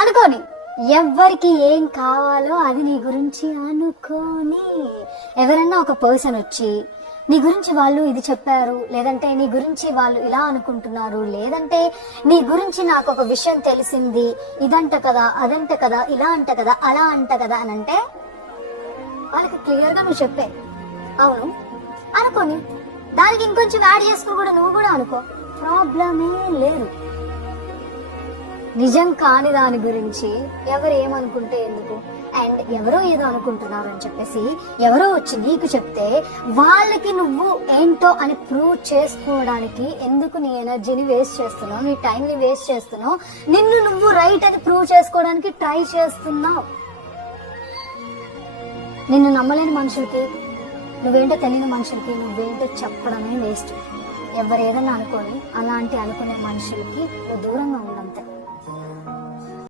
అనుకోని ఎవరికి ఏం కావాలో అది నీ గురించి అనుకోని, ఎవరన్నా ఒక పర్సన్ వచ్చి నీ గురించి వాళ్ళు ఇది చెప్పారు, లేదంటే నీ గురించి వాళ్ళు ఇలా అనుకుంటున్నారు, లేదంటే నీ గురించి నాకు ఒక విషయం తెలిసింది, ఇదంట కదా, అదంట కదా, ఇలా అంట కదా, అలా అంట కదా అని అంటే వాళ్ళకి క్లియర్ గా నువ్వు చెప్పే అవును అనుకోని, దానికి ఇంకొంచెం యాడ్ చేసుకుని కూడా నువ్వు కూడా అనుకో, ప్రాబ్లమే లేదు. నిజం కాని దాని గురించి ఎవరు ఏమనుకుంటే ఎందుకు, అండ్ ఎవరో ఏదో అనుకుంటున్నారు అని చెప్పేసి ఎవరో వచ్చి నీకు చెప్తే వాళ్ళకి నువ్వు ఏంటో అని ప్రూవ్ చేసుకోవడానికి ఎందుకు నీ ఎనర్జీని వేస్ట్ చేస్తున్నావు, నీ టైంని వేస్ట్ చేస్తున్నావు, నిన్ను నువ్వు రైట్ అని ప్రూవ్ చేసుకోవడానికి ట్రై చేస్తున్నావు. నిన్ను నమ్మలేని మనుషులకి, నువ్వేంటో తెలియని మనుషులకి నువ్వేంటో చెప్పడమే వేస్ట్. ఎవరు ఏదన్నా అనుకోని అలాంటి అనుకునే మనుషులకి నువ్వు దూరంగా ఉండంతే.